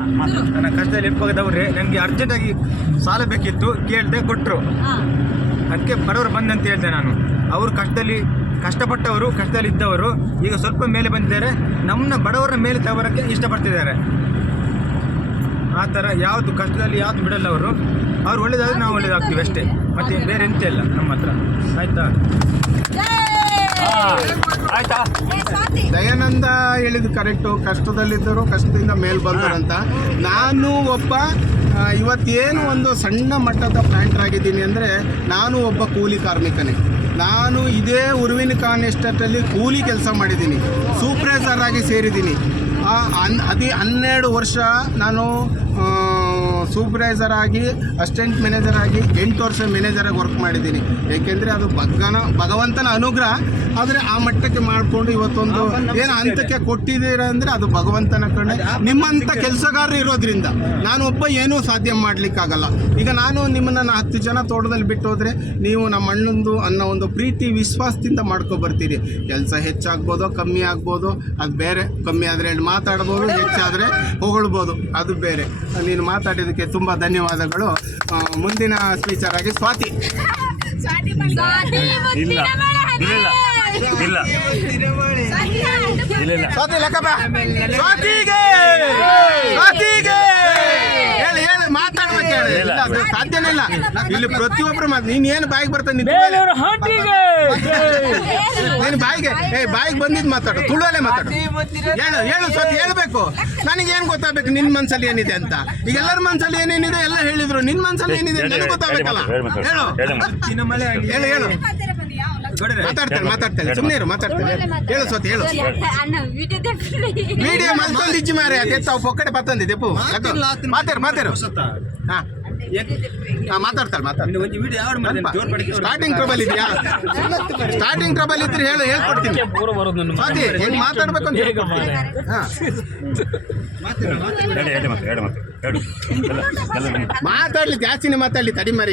ನನ್ನ ಕಷ್ಟದಲ್ಲಿ ಇರ್ಬೋದವ್ರೆ ನನಗೆ ಅರ್ಜೆಂಟಾಗಿ ಸಾಲ ಬೇಕಿತ್ತು, ಕೇಳಿದೆ, ಕೊಟ್ಟರು. ಅದಕ್ಕೆ ಬಡವರು ಬಂದಂತ ಹೇಳಿದೆ ನಾನು. ಅವರು ಕಷ್ಟಪಟ್ಟವರು, ಕಷ್ಟದಲ್ಲಿ ಇದ್ದವರು ಈಗ ಸ್ವಲ್ಪ ಮೇಲೆ ಬಂದಿದ್ದಾರೆ. ನಮ್ಮನ್ನ ಬಡವರ ಮೇಲೆ ತಗೋರಕ್ಕೆ ಇಷ್ಟಪಡ್ತಿದ್ದಾರೆ. ಆ ಥರ ಯಾವುದು ಕಷ್ಟದಲ್ಲಿ ಯಾವುದು ಬಿಡಲ್ಲ ಅವರು. ಅವ್ರು ಒಳ್ಳೇದಾದ್ರೆ ನಾವು ಒಳ್ಳೇದಾಗ್ತೀವಿ ಅಷ್ಟೇ, ಮತ್ತೆ ಬೇರೆ ಎಂತ ಇಲ್ಲ ನಮ್ಮ ಹತ್ರ. ಆಯ್ತಾ? ಆಯ್ತಾ? ದಯಾನಂದ ಹೇಳಿದ್ದು ಕರೆಕ್ಟು. ಕಷ್ಟದಲ್ಲಿದ್ದರು, ಕಷ್ಟದಿಂದ ಮೇಲೆ ಬಂದರಂತ. ನಾನು ಒಬ್ಬ ಇವತ್ತೇನು ಒಂದು ಸಣ್ಣ ಮಟ್ಟದ ಪ್ಲಾಂಟರ್ ಆಗಿದ್ದೀನಿ ಅಂದರೆ ನಾನು ಒಬ್ಬ ಕೂಲಿ ಕಾರ್ಮಿಕನೇ. ನಾನು ಇದೇ ಉರುವಿನ ಕಾನ್ ಎಸ್ಟೇಟಲ್ಲಿ ಕೂಲಿ ಕೆಲಸ ಮಾಡಿದ್ದೀನಿ, ಸೂಪರ್ವೈಸರ್ ಆಗಿ ಸೇರಿದ್ದೀನಿ. 12 ವರ್ಷ ನಾನು ಸೂಪರ್ವೈಸರ್ ಆಗಿ, ಅಸಿಸ್ಟೆಂಟ್ ಮ್ಯಾನೇಜರ್ ಆಗಿ, 8 ವರ್ಷ ಮ್ಯಾನೇಜರಾಗಿ ವರ್ಕ್ ಮಾಡಿದ್ದೀನಿ. ಏಕೆಂದರೆ ಅದು ಭಗವಂತನ ಅನುಗ್ರಹ. ಆದರೆ ಆ ಮಟ್ಟಕ್ಕೆ ಮಾಡಿಕೊಂಡು ಇವತ್ತೊಂದು ಏನು ಹಂತಕ್ಕೆ ಕೊಟ್ಟಿದ್ದೀರ ಅಂದರೆ ಅದು ಭಗವಂತನ ಕಡೆ. ನಿಮ್ಮಂಥ ಕೆಲಸಗಾರರು ಇರೋದ್ರಿಂದ ನಾನು ಒಬ್ಬ ಏನೂ ಸಾಧ್ಯ ಮಾಡಲಿಕ್ಕಾಗಲ್ಲ. ಈಗ ನಾನು ನಿಮ್ಮನ್ನು 10 ಜನ ತೋಟದಲ್ಲಿ ಬಿಟ್ಟು ಹೋದರೆ ನೀವು ನಮ್ಮ ಅಣ್ಣಂದು ಅನ್ನೋ ಒಂದು ಪ್ರೀತಿ ವಿಶ್ವಾಸದಿಂದ ಮಾಡ್ಕೊಬರ್ತೀರಿ. ಕೆಲಸ ಹೆಚ್ಚಾಗ್ಬೋದು, ಕಮ್ಮಿ ಆಗ್ಬೋದು, ಅದು ಬೇರೆ. ಕಮ್ಮಿ ಆದರೆ ಮಾತಾಡ್ಬೋದು, ಹೆಚ್ಚಾದರೆ ಹೊಗಳ್ಬೋದು, ಅದು ಬೇರೆ. ನೀನು ಮಾತಾಡಿದ್ದಕ್ಕೆ ತುಂಬ ಧನ್ಯವಾದಗಳು. ಮುಂದಿನ ಸ್ಪೀಚರ್ ಆಗಿ ಸ್ವಾತಿ. ಸ್ವಾತಿ ಲೆಕ್ಕಪ್ಪ, ಸ್ವಾತಿಗೆ ಹೇಳಿ ಮಾತಾಡ್ಬೇಕು. ಹೇಳಿ, ಇಲ್ಲ ಅದು ಸಾಧ್ಯನೇ ಇಲ್ಲ. ಇಲ್ಲಿ ಪ್ರತಿಯೊಬ್ಬರು ನೀನು ಏನು ಬಾಯಿಗೆ ಬರ್ತಾನೆ, ನೀನು ಬಾಯಿಗೆ ಬಂದಿದ್ದು ಮಾತಾಡು, ತುಳುವಲ್ಲೇ ಮಾತಾಡು. ಹೇಳು ಸ್ವಾತಿ, ಹೇಳ್ಬೇಕು. ನನಗೇನು ಗೊತ್ತಾಗಬೇಕು ನಿನ್ನ ಮನ್ಸಲ್ಲಿ ಏನಿದೆ ಅಂತ. ಈಗ ಎಲ್ಲರ ಮನ್ಸಲ್ಲಿ ಏನೇನಿದೆ ಎಲ್ಲ ಹೇಳಿದ್ರು, ನಿನ್ನ ಮನ್ಸಲ್ಲಿ ಏನಿದೆ ನನಗೆ ಗೊತ್ತಾಗಬೇಕಲ್ಲ. ಹೇಳು ಮಾತಾಡ್ತೇನೆ ಸುಮ್ಮನೆ ಇರು, ಮಾತಾಡ್ತೇನೆ. ಹೇಳು ಸ್ವಾತಿ, ಹೇಳು. ವಿಡಿಯೋ ಮಲ್ಕೊಂಡು ಇಜ್ಜಿ ಮಾರೆ ಅದೇ ಪೊಕ್ಕಡೆ ಪತ್ತಂದಿದೆ ಪೂ ಮಾತಾರು. ಹಾಂ ಮಾತಾಡ್ತಾಳೆ. ಸ್ಟಾರ್ಟಿಂಗ್ ಟ್ರಬಲ್ ಇದೆಯಾ? ಸ್ಟಾರ್ಟಿಂಗ್ ಟ್ರಬಲ್ ಇದ್ರೆ ಹೇಳ್ಕೊಡ್ತೀನಿ ಸ್ವಾತಿ ಹೆಂಗೆ ಮಾತಾಡ್ಬೇಕು ಅಂತ ಹೇಳ್ಕೊಡ್ತೀನಿ. ಹಾಂ ಮಾತಾಡ್ಲಿ, ಜಾಸ್ತಿನೇ ಮಾತಾಡ್ಲಿ, ತಡಿ ಮಾರಿ.